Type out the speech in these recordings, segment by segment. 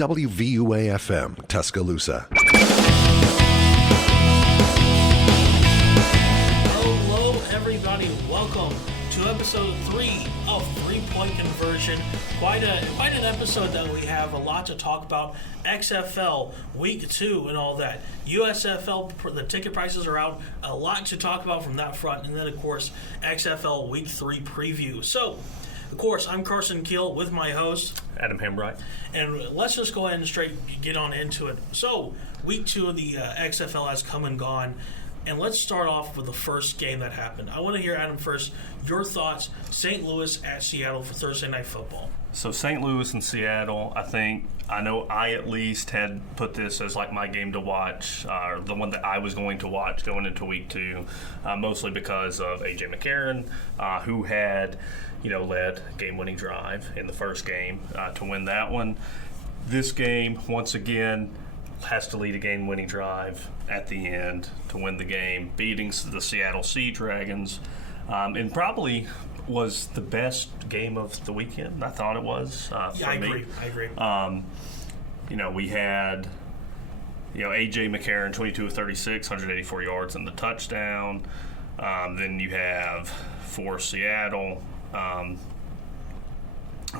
WVUA-FM, Tuscaloosa. Hello, everybody. Welcome to episode 3 of 3-Point Conversion. Quite an episode that we have a lot to talk about. XFL, Week 2 and all that. USFL, the ticket prices are out. A lot to talk about from that front. And then, of course, XFL Week 3 preview. So, of course, I'm Carson Keel with my host, Adam Hambright. And let's just go ahead and straight get on into it. So, Week 2 of the XFL has come and gone. And let's start off with the first game that happened. I want to hear, Adam, first, your thoughts. St. Louis at Seattle for Thursday Night Football. So St. Louis and Seattle, I know I at least had put this as like my game to watch, or the one that I was going to watch going into Week 2, mostly because of A.J. McCarron, who had, led game-winning drive in the first game to win that one. This game, once again, has to lead a game-winning drive at the end to win the game, beating the Seattle Sea Dragons, and probably was the best game of the weekend. I thought it was. I agree. We had, A.J. McCarron, 22 of 36, 184 yards and the touchdown. Then you have for Seattle,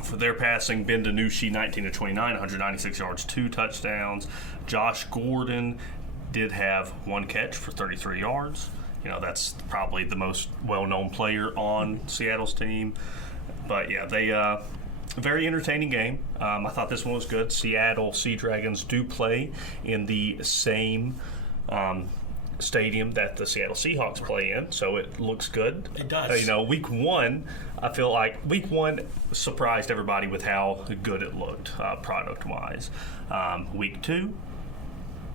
for their passing, Ben DiNucci, 19 of 29, 196 yards, 2 touchdowns. Josh Gordon did have 1 catch for 33 yards. That's probably the most well-known player on Seattle's team. But, yeah, they very entertaining game. I thought this one was good. Seattle Sea Dragons do play in the same stadium that the Seattle Seahawks play in, so it looks good. It does. Week 1, I feel like Week 1 surprised everybody with how good it looked product-wise. Week 2,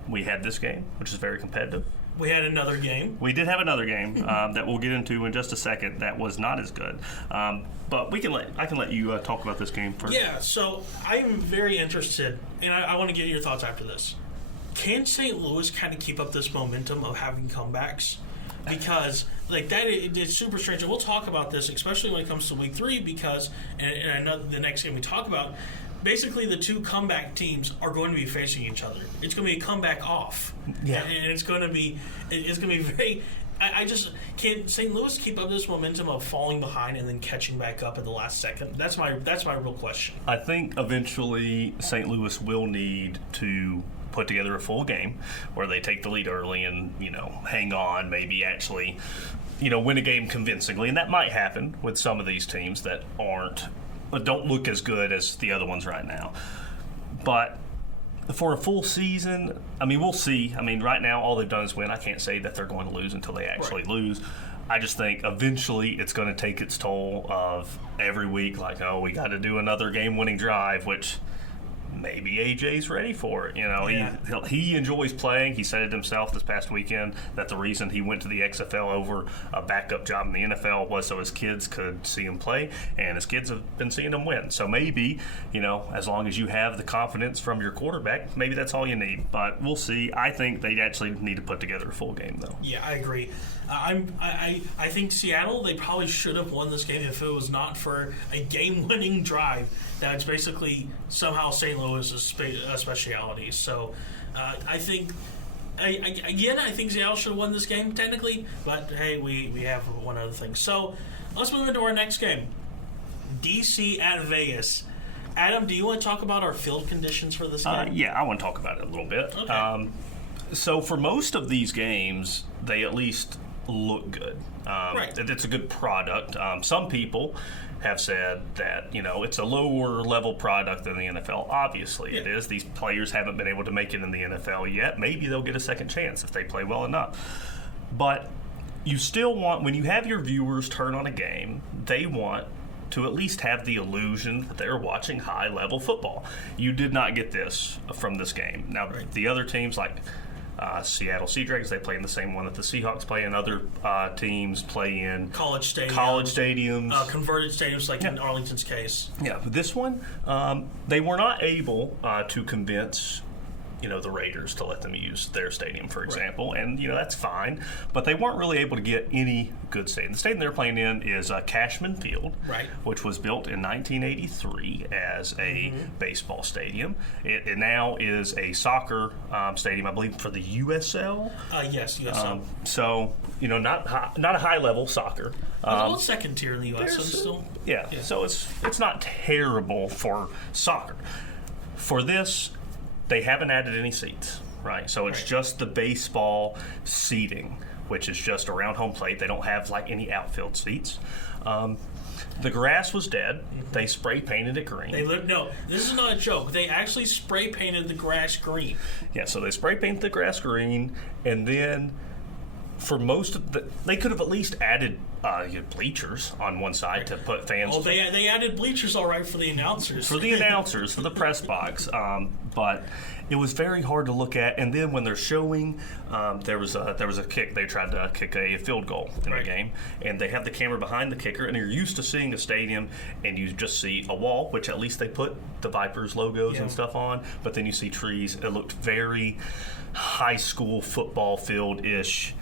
we had this game, which is very competitive. We had another game. We did have another game that we'll get into in just a second that was not as good. But I can let you talk about this game first. Yeah, so I'm very interested, and I want to get your thoughts after this. Can St. Louis kind of keep up this momentum of having comebacks? Because it's super strange, and we'll talk about this, especially when it comes to Week 3, because, and I know the next game we talk about, basically the two comeback teams are going to be facing each other. It's going to be a comeback off. Yeah. And it's going to be very... Can St. Louis keep up this momentum of falling behind and then catching back up at the last second? That's my real question. I think eventually St. Louis will need to put together a full game where they take the lead early and, hang on, maybe actually, win a game convincingly. And that might happen with some of these teams that don't look as good as the other ones right now. But for a full season, we'll see. Right now, all they've done is win. I can't say that they're going to lose until they actually lose. I just think eventually it's going to take its toll of every week, we got to do another game-winning drive, which maybe AJ's ready for it. He enjoys playing. He said it himself this past weekend that the reason he went to the XFL over a backup job in the NFL was so his kids could see him play, and his kids have been seeing him win. So maybe, as long as you have the confidence from your quarterback, maybe that's all you need. But we'll see. I think they actually need to put together a full game, though. Yeah, I agree. I think Seattle, they probably should have won this game if it was not for a game-winning drive. That's basically somehow St. Louis' speciality. So I think, I think Seattle should have won this game technically, but hey, we have one other thing. So let's move into our next game. DC at Vegas. Adam, do you want to talk about our field conditions for this game? Yeah, I want to talk about it a little bit. Okay. So for most of these games, they at least look good. Right. It's a good product. Some people have said that, it's a lower level product than the NFL. Obviously, It is. These players haven't been able to make it in the NFL yet. Maybe they'll get a second chance if they play well enough. But you still want, when you have your viewers turn on a game, they want to at least have the illusion that they're watching high-level football. You did not get this from this game. Now, the other teams like Seattle Sea Dragons, they play in the same one that the Seahawks play in. Other teams play in college stadiums, converted stadiums like in Arlington's case. Yeah, but this one, they were not able to convince the Raiders to let them use their stadium, for example, and that's fine. But they weren't really able to get any good stadium. The stadium they're playing in is Cashman Field, right, which was built in 1983 as a baseball stadium. It now is a soccer stadium, I believe, for the USL. Yes, USL. So not a high level soccer. It's second tier in the U.S. So still, yeah. So it's not terrible for soccer. For this, they haven't added any seats, right? So it's just the baseball seating, which is just around home plate. They don't have any outfield seats. The grass was dead. They spray painted it green. No, this is not a joke. They actually spray painted the grass green. Yeah, so they spray painted the grass green, and then for most of they could have at least added bleachers on one side to put fans. Oh, they added bleachers all right for the announcers. For the press box. But it was very hard to look at. And then when they're showing, there was a kick. They tried to kick a field goal in the game, and they have the camera behind the kicker. And you're used to seeing a stadium, and you just see a wall, which at least they put the Vipers logos and stuff on. But then you see trees. It looked very high school football field-ish,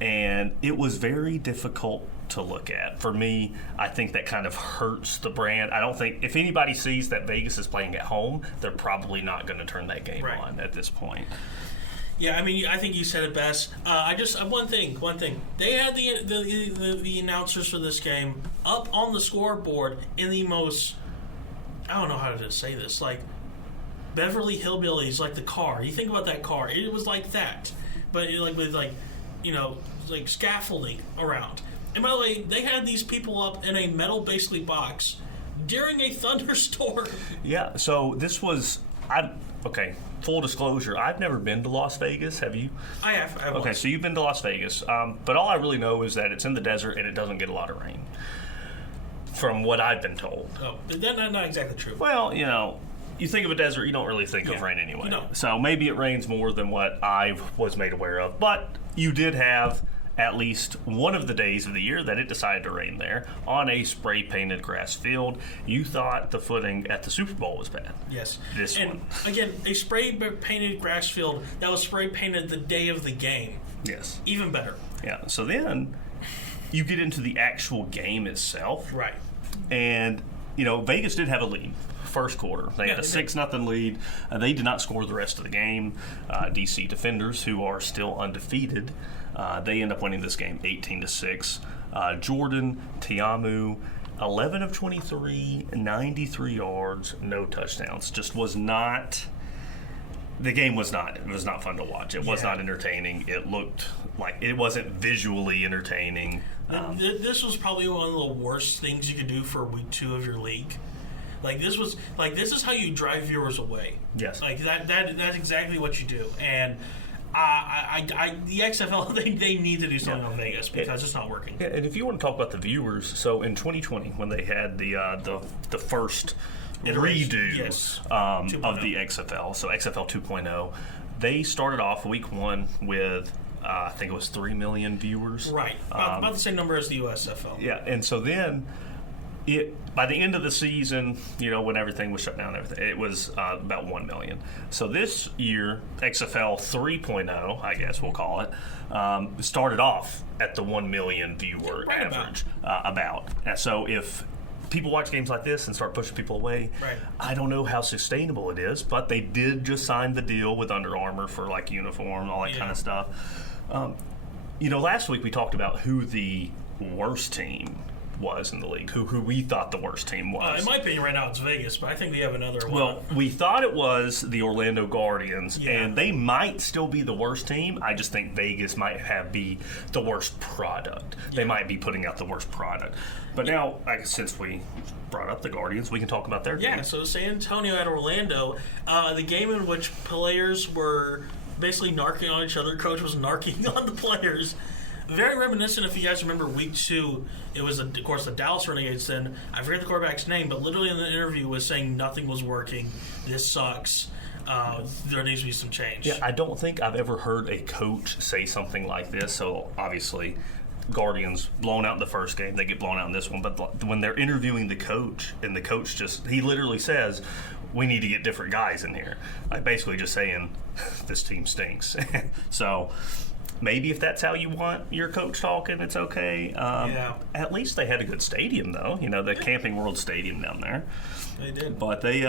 and it was very difficult to look at. For me, I think that kind of hurts the brand. I don't think if anybody sees that Vegas is playing at home, they're probably not going to turn that game on at this point. Yeah, I mean, I think you said it best. One thing. They had the announcers for this game up on the scoreboard in the most, I don't know how to say this, like Beverly Hillbillies, like the car. You think about that car, it was like that, but with scaffolding around. And by the way, they had these people up in a metal basically box during a thunderstorm. Yeah, so this was full disclosure, I've never been to Las Vegas. Have you? I have. Okay, so you've been to Las Vegas. But all I really know is that it's in the desert and it doesn't get a lot of rain. From what I've been told. Oh, that's not exactly true. Well, you think of a desert, you don't really think of rain anyway. So maybe it rains more than what I was made aware of. But you did have at least one of the days of the year that it decided to rain there on a spray-painted grass field. You thought the footing at the Super Bowl was bad. Yes. And again, a spray-painted grass field that was spray-painted the day of the game. Yes. Even better. Yeah. So then you get into the actual game itself. Right. And, Vegas did have a lead. First quarter. They had a 6-0 lead. They did not score the rest of the game. DC Defenders, who are still undefeated, they end up winning this game 18-6. Jordan Tiamu, 11 of 23, 93 yards, no touchdowns. Just was not. The game was not. It was not fun to watch. It was not entertaining. It looked like it wasn't visually entertaining. This was probably one of the worst things you could do for week 2 of your league. This is how you drive viewers away. Yes. That's exactly what you do. And the XFL they need to do something on Vegas because it's not working. Yeah, and if you want to talk about the viewers, so in 2020 when they had the first redo of the XFL, so XFL 2.0, they started off week 1 with I think it was 3 million viewers. Right, about the same number as the USFL. Yeah, and so then by the end of the season, when everything was shut down, it was about 1 million. So this year, XFL 3.0, I guess we'll call it, started off at the 1 million viewer average. And so if people watch games like this and start pushing people away, I don't know how sustainable it is, but they did just sign the deal with Under Armour for uniform, all that kind of stuff. Last week we talked about who the worst team was in the league, who we thought the worst team was. In my opinion, right now it's Vegas, but I think they have another one. Well, we thought it was the Orlando Guardians, and they might still be the worst team. I just think Vegas might be the worst product. They might be putting out the worst product. But now, since we brought up the Guardians, we can talk about their game. Yeah, so San Antonio at Orlando, the game in which players were basically narking on each other. Coach was narking on the players. Very reminiscent, if you guys remember week 2, it was, of course, the Dallas Renegades then. I forget the quarterback's name, but literally in the interview was saying nothing was working. This sucks. There needs to be some change. Yeah, I don't think I've ever heard a coach say something like this. So, obviously, Guardians blown out in the first game. They get blown out in this one. But when they're interviewing the coach, and the coach he literally says, we need to get different guys in here. Like basically just saying this team stinks. So maybe if that's how you want your coach talking, it's okay. At least they had a good stadium, though. The Camping World Stadium down there. They did. But they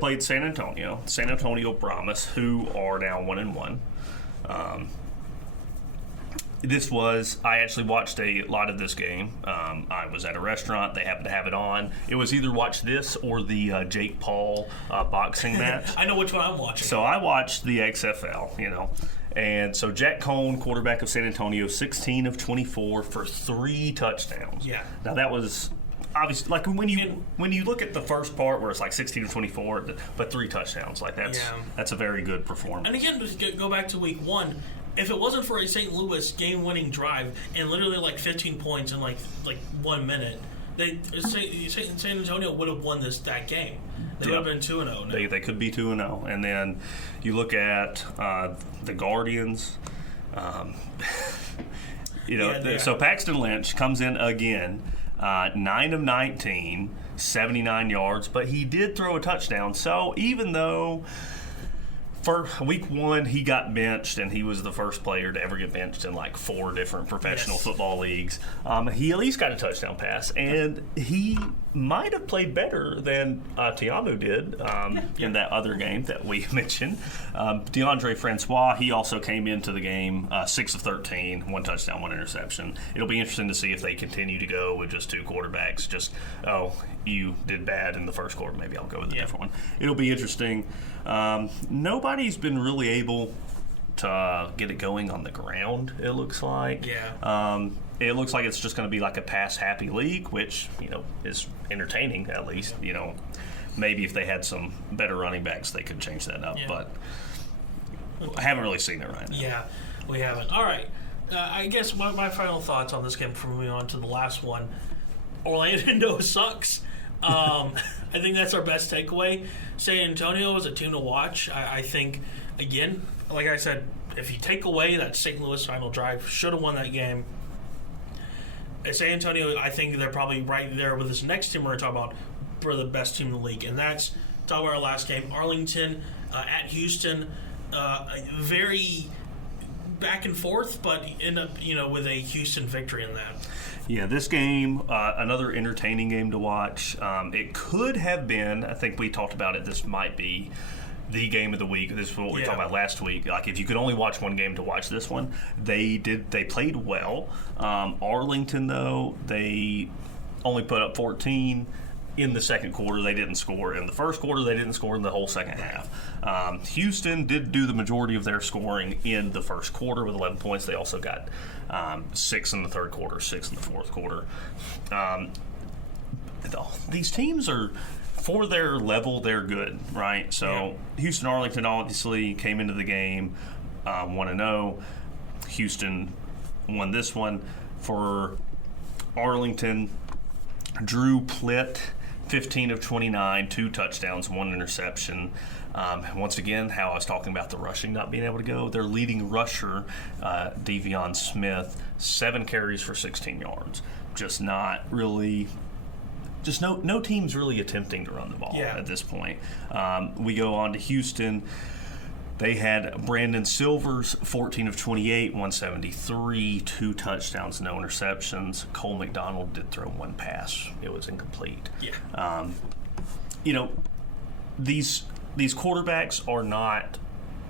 played San Antonio. San Antonio Brahmas, who are now 1-1. I actually watched a lot of this game. I was at a restaurant. They happened to have it on. It was either watch this or the Jake Paul boxing match. I know which one I'm watching. So I watched the XFL, And so Jack Cohn, quarterback of San Antonio, 16 of 24 for 3 touchdowns. Yeah. Now that was obviously like when you look at the first part where it's like 16 of 24, but 3 touchdowns, like that's a very good performance. And again, just go back to week 1. If it wasn't for a St. Louis game-winning drive and literally like 15 points in like 1 minute, San Antonio would have won that game. They would have been 2-0. They could be 2-0. And then you look at the Guardians. So Paxton Lynch comes in again, 9 of 19, 79 yards, but he did throw a touchdown. So even though for week 1, he got benched, and he was the first player to ever get benched in like 4 different professional football leagues. He at least got a touchdown pass, and he might have played better than Tiamu did in that other game that we mentioned. DeAndre Francois, he also came into the game 6 of 13, 1 touchdown, 1 interception. It'll be interesting to see if they continue to go with just 2 quarterbacks. You did bad in the first quarter, maybe I'll go with a different one. It'll be interesting. Nobody's been really able to get it going on the ground, it looks like. It looks like it's just going to be like a pass-happy league, which, is entertaining at least. Maybe if they had some better running backs, they could change that up. But I haven't really seen it right now. Yeah, we haven't. All right. I guess my final thoughts on this game before moving on to the last one. Orlando sucks. I think that's our best takeaway. San Antonio is a team to watch. I think, again, like I said, if you take away that St. Louis final drive, should have won that game. San Antonio, I think they're probably right there with this next team we're going to talk about for the best team in the league. And that's, talk about our last game, Arlington at Houston. Very back and forth, but end up, with a Houston victory in that. Yeah, this game, another entertaining game to watch. It could have been, I think we talked about it, this might be the game of the week. This is what we talked about last week. Like, if you could only watch one game to watch this one, they played well. Arlington, though, they only put up 14 in the second quarter. They didn't score in the first quarter. They didn't score in the whole second half. Houston did do the majority of their scoring in the first quarter with 11 points. They also got 6 in the third quarter, 6 in the fourth quarter. These teams are, for their level, they're good, right? So Houston, Arlington obviously came into the game 1-0. Houston won this one. For Arlington, Drew Plitt, 15 of 29, 2 touchdowns, 1 interception. Once again, how I was talking about the rushing not being able to go. Their leading rusher, Devion Smith, 7 carries for 16 yards. Just not really... Just no team's really attempting to run the ball at this point. We go on to Houston. They had Brandon Silvers, 14 of 28, 173, 2 touchdowns, no interceptions. Cole McDonald did throw 1 pass. It was incomplete. These quarterbacks are not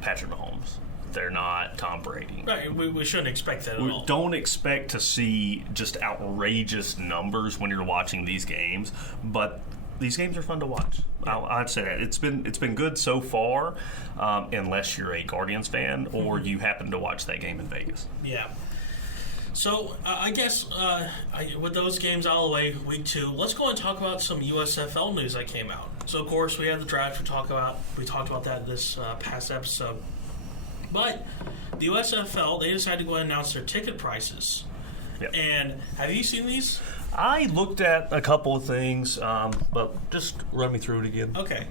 Patrick Mahomes. They're not Tom Brady. Right, we shouldn't expect that at all. Don't expect to see just outrageous numbers when you're watching these games, but these games are fun to watch. I'd say that. It's been good so far, unless you're a Guardians fan or you happen to watch that game in Vegas. Yeah. So I guess with those games out of the way, week 2, let's go and talk about some USFL news that came out. So, of course, we had the draft we talked about that this past episode. But the USFL, they decided to go ahead and announce their ticket prices. Yep. And have you seen these? I looked at a couple of things, but just run me through it again. Okay.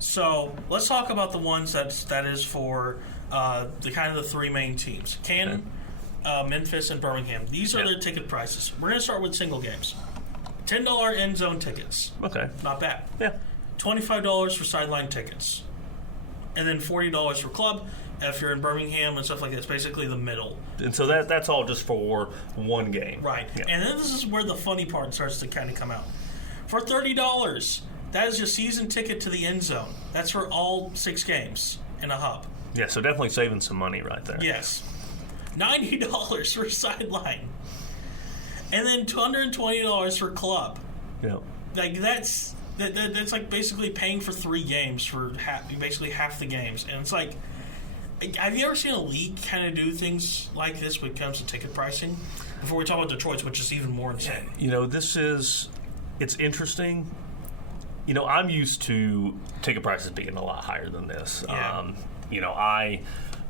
So let's talk about the ones that is for the kind of the 3 main teams. Canton, Memphis, and Birmingham. These are their ticket prices. We're going to start with single games. $10 end zone tickets. Okay. Not bad. Yeah. $25 for sideline tickets. And then $40 for club. If you're in Birmingham and stuff like that, it's basically the middle. And so that's all just for one game. Right. Yeah. And then this is where the funny part starts to kind of come out. For $30, that is your season ticket to the end zone. That's for all 6 games in a hub. Yeah, so definitely saving some money right there. Yes. $90 for sideline. And then $220 for club. Yeah. Like that's like basically paying for 3 games for basically half the games. And it's like, have you ever seen a league kind of do things like this when it comes to ticket pricing? Before we talk about Detroit's, which is even more insane. It's interesting. I'm used to ticket prices being a lot higher than this. Yeah. I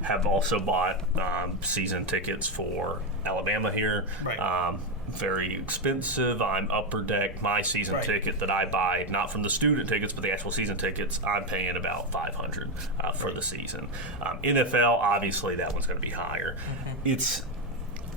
have also bought season tickets for Alabama here. Right. Very expensive. I'm upper deck. My season ticket that I buy, not from the student tickets, but the actual season tickets, I'm paying about $500 for the season. NFL, obviously, that one's going to be higher. Mm-hmm.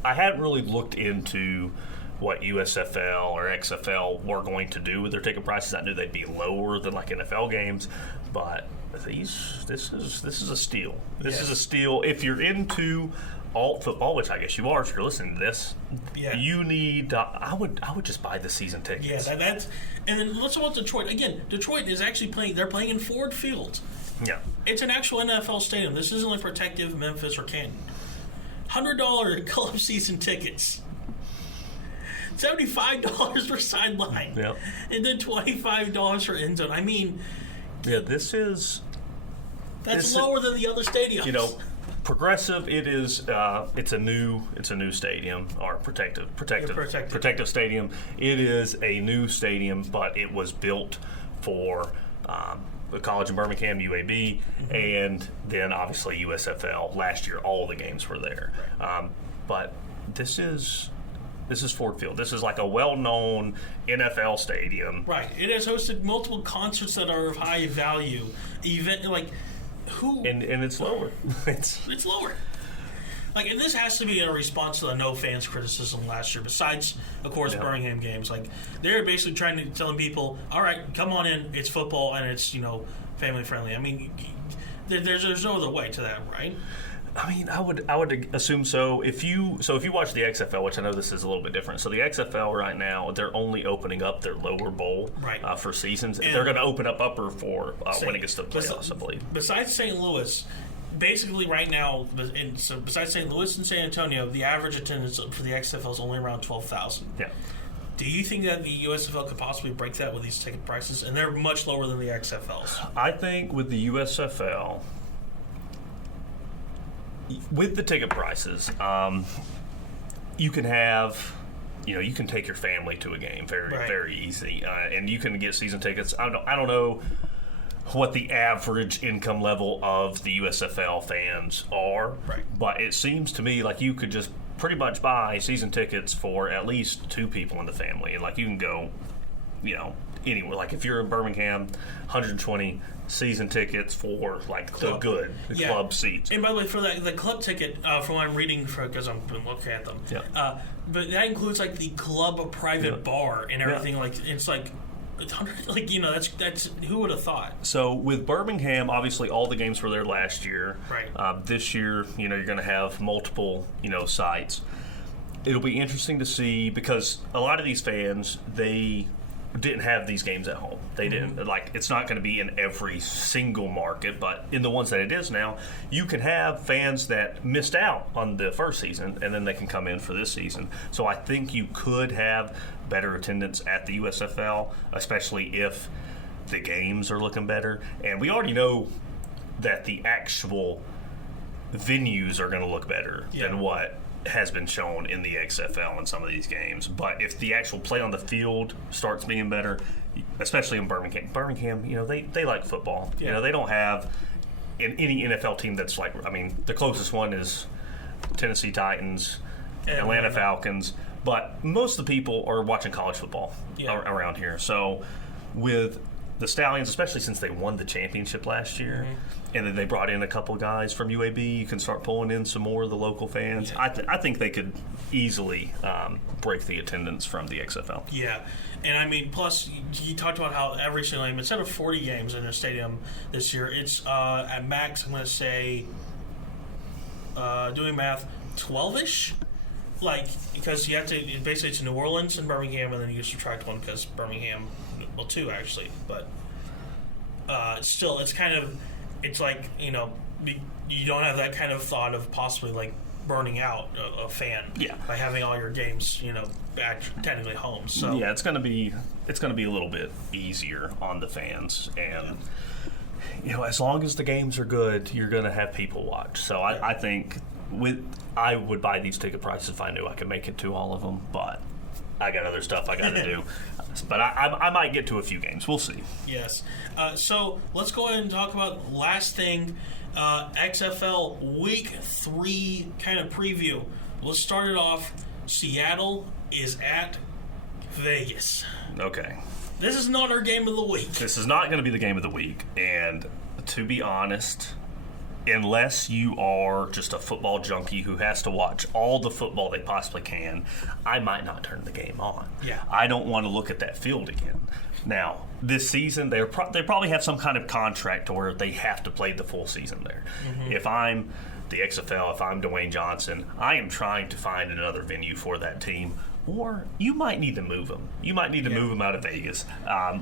I hadn't really looked into what USFL or XFL were going to do with their ticket prices. I knew they'd be lower than like NFL games, but this is a steal. This is a steal. If you're into alt football, which I guess you are if you're listening to this, you need. I would just buy the season tickets. Yeah, that's. And then let's talk about Detroit again. Detroit is actually playing. They're playing in Ford Field. Yeah, it's an actual NFL stadium. This isn't like Protective, Memphis, or Canton. $100 club season tickets. $75 for sideline. Yep. And then $25 for end zone. I mean, that's lower than the other stadiums. Progressive. It is. It's a new stadium or protective stadium. It is a new stadium, but it was built for the college in Birmingham, UAB, and then obviously USFL. Last year, all the games were there. Right. But this is Ford Field. This is like a well-known NFL stadium. Right. It has hosted multiple concerts that are of high value. And it's lower. It's lower. Like, and this has to be a response to the no fans criticism last year. Besides, of course, Birmingham games. Like, they're basically telling people, all right, come on in. It's football and it's family friendly. I mean, there's no other way to that, right? I mean, I would assume so. If you watch the XFL, which I know this is a little bit different. So the XFL right now, they're only opening up their lower bowl for seasons. And they're going to open up upper for when it gets to the playoffs, I believe. Besides St. Louis, basically right now, besides St. Louis and San Antonio, the average attendance for the XFL is only around 12,000. Yeah. Do you think that the USFL could possibly break that with these ticket prices? And they're much lower than the XFLs. I think with the USFL, with the ticket prices, you can have, you can take your family to a game very easy, and you can get season tickets. I don't know what the average income level of the USFL fans are, but it seems to me like you could just pretty much buy season tickets for at least 2 people in the family, and like you can go, anywhere. Like if you're in Birmingham, 120 season tickets for like club. Club seats. And by the way, for the club ticket, from what I'm reading, because I've been looking at them, but that includes like the club private bar and everything. Like it's like, that's who would have thought? So with Birmingham, obviously all the games were there last year. Right. This year, you're going to have multiple, sites. It'll be interesting to see because a lot of these fans, they didn't have these games at home. They didn't. It's not going to be in every single market, but in the ones that it is now, you can have fans that missed out on the first season, and then they can come in for this season. So I think you could have better attendance at the USFL, especially if the games are looking better. And we already know that the actual venues are going to look better than what has been shown in the XFL in some of these games. But if the actual play on the field starts being better, especially in Birmingham, they like football. They don't have any NFL team that's the closest one is Tennessee Titans, Atlanta Falcons, but most of the people are watching college football around here. So with the Stallions, especially since they won the championship last year, and then they brought in a couple guys from UAB, you can start pulling in some more of the local fans. Yeah. I think they could easily break the attendance from the XFL. Yeah. And I mean, plus, you talked about how every single game, instead of 40 games in a stadium this year, it's at max, I'm going to say, doing math, 12-ish? Like, because you have to, basically it's New Orleans and Birmingham, and then you subtract one because Birmingham, well, two actually, but still, it's kind of, it's like, you don't have that kind of thought of possibly like burning out a fan by having all your games, back technically home. So yeah, it's gonna be a little bit easier on the fans, and as long as the games are good, you're gonna have people watch. So I think I would buy these ticket prices if I knew I could make it to all of them, but I got other stuff I got to do. But I might get to a few games. We'll see. Yes. So let's go ahead and talk about last thing, XFL Week 3 kind of preview. Let's start it off. Seattle is at Vegas. Okay. This is not our game of the week. This is not going to be the game of the week. And to be honest, unless you are just a football junkie who has to watch all the football they possibly can, I might not turn the game on. Yeah. I don't want to look at that field again. Now, this season, they probably have some kind of contract to where they have to play the full season there. If I'm the XFL, if I'm Dwayne Johnson, I am trying to find another venue for that team. Or you might need to move them. You might need to move them out of Vegas.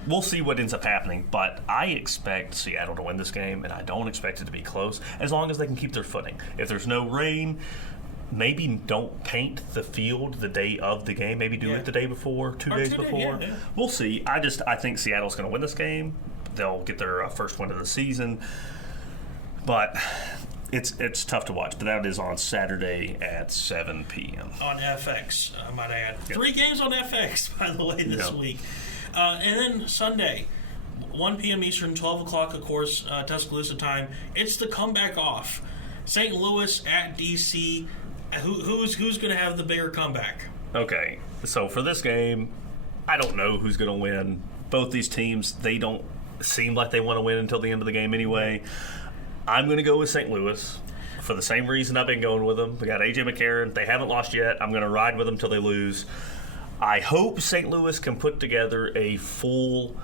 We'll see what ends up happening. But I expect Seattle to win this game, and I don't expect it to be close as long as they can keep their footing. If there's no rain, maybe don't paint the field the day of the game. Maybe do it the day before, 2 days before. Yeah. We'll see. I think Seattle's going to win this game. They'll get their first win of the season. But it's tough to watch, but that is on Saturday at 7 p.m. On FX, I might add. 3 games on FX, by the way, this week. And then Sunday, 1 p.m. Eastern, 12 o'clock, of course, Tuscaloosa time. It's the comeback off. St. Louis at D.C. Who's going to have the bigger comeback? Okay, so for this game, I don't know who's going to win. Both these teams, they don't seem like they want to win until the end of the game anyway. I'm going to go with St. Louis for the same reason I've been going with them. We got A.J. McCarron. They haven't lost yet. I'm going to ride with them till they lose. I hope St. Louis can put together a full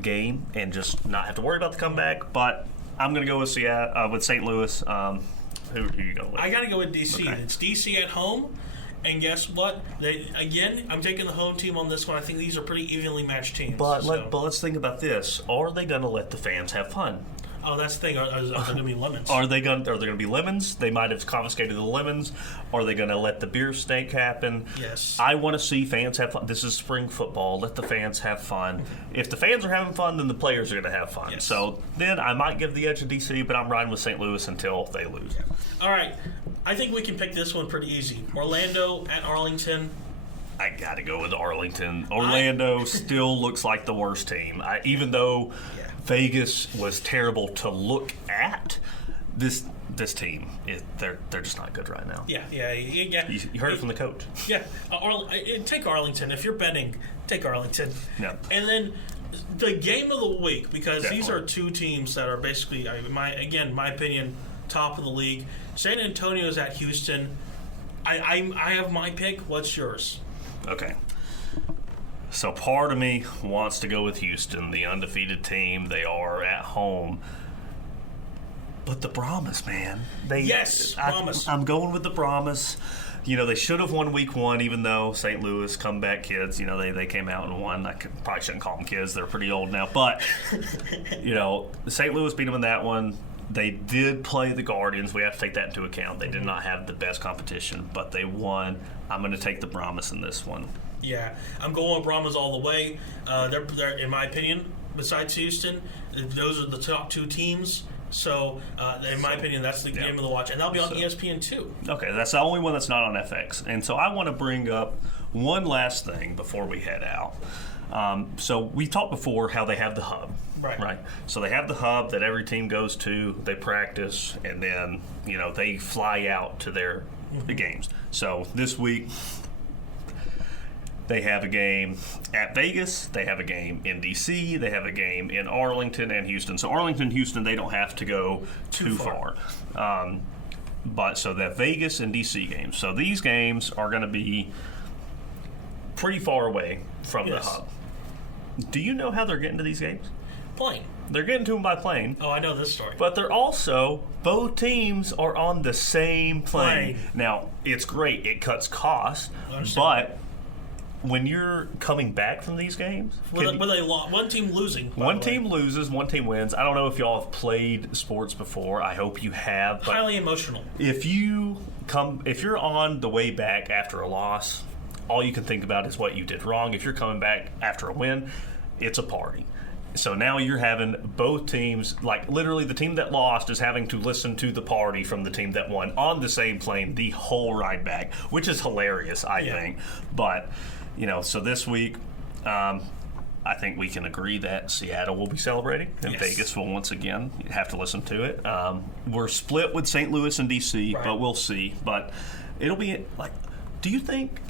game and just not have to worry about the comeback. But I'm going to go with St. Louis. Who are you going with? I got to go with D.C. Okay. It's D.C. at home. And guess what? I'm taking the home team on this one. I think these are pretty evenly matched teams. But let's think about this. Are they going to let the fans have fun? Oh, that's the thing. Are there going to be lemons? Are there going to be lemons? They might have confiscated the lemons. Are they going to let the beer snake happen? Yes. I want to see fans have fun. This is spring football. Let the fans have fun. If the fans are having fun, then the players are going to have fun. Yes. So then I might give the edge to DC, but I'm riding with St. Louis until they lose. All right. I think we can pick this one pretty easy. Orlando at Arlington. I got to go with Arlington. Orlando still looks like the worst team. Even though Vegas was terrible to look at, this team, they're just not good right now. Yeah. You heard it from the coach. Yeah. Take Arlington. If you're betting, take Arlington. Yeah. And then the game of the week, because Definitely. these are two teams that are basically, my opinion, top of the league. San Antonio's at Houston. I have my pick. What's yours? Okay. So part of me wants to go with Houston, the undefeated team. They are at home. But the Brahmas, man. Brahmas. I'm going with the Brahmas. They should have won week 1, even though St. Louis comeback kids, they came out and won. I probably shouldn't call them kids. They're pretty old now. But, St. Louis beat them in that one. They did play the Guardians. We have to take that into account. They did not have the best competition, but they won. I'm going to take the Brahmas in this one. Yeah, I'm going with Brahmas all the way. They're, in my opinion, besides Houston, those are the top 2 teams. So, in my opinion, that's the game of the watch. And that'll be on ESPN too. Okay, that's the only one that's not on FX. And so I want to bring up one last thing before we head out. So we talked before how they have the hub. Right. So they have the hub that every team goes to, they practice, and then, they fly out to their games. So this week, They have a game at Vegas. They have a game in D.C. They have a game in Arlington and Houston. So Arlington, Houston, they don't have to go too far. But so that Vegas and D.C. games. So these games are going to be pretty far away from the hub. Do you know how they're getting to these games? Plane. They're getting to them by plane. Oh, I know this story. But they're also, both teams are on the same plane. Now, it's great. It cuts costs. But when you're coming back from these games... one team losing. One team loses, one team wins. I don't know if y'all have played sports before. I hope you have. But highly emotional. If you're on the way back after a loss, all you can think about is what you did wrong. If you're coming back after a win, it's a party. So now you're having both teams, like literally the team that lost is having to listen to the party from the team that won on the same plane the whole ride back, which is hilarious, I think. But, so this week, I think we can agree that Seattle will be celebrating, and Vegas will once again have to listen to it. We're split with St. Louis and D.C., but we'll see. But it'll be do you think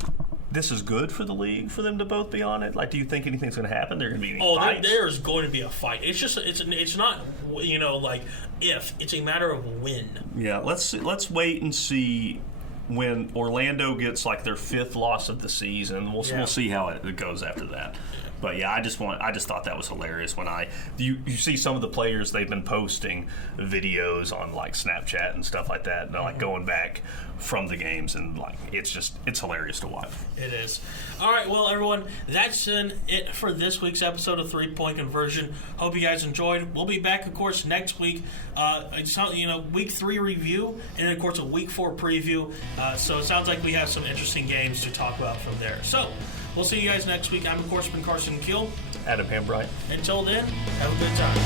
this is good for the league for them to both be on it? Do you think anything's going to happen? There are going to be any fights? There's going to be a fight. It's just it's not if, it's a matter of when. Yeah, let's wait and see when Orlando gets their 5th loss of the season. We'll see how it goes after that. But yeah, I just thought that was hilarious when you see some of the players, they've been posting videos on Snapchat and stuff like that, and going back from the games, and it's hilarious to watch. It is. All right, well everyone, that's it for this week's episode of 3 Point Conversion. Hope you guys enjoyed. We'll be back, of course, next week. Week 3 review, and then of course a week 4 preview. So it sounds like we have some interesting games to talk about from there. So we'll see you guys next week. I'm, of course, been Carson Keel. Adam Hambright. Until then, have a good time.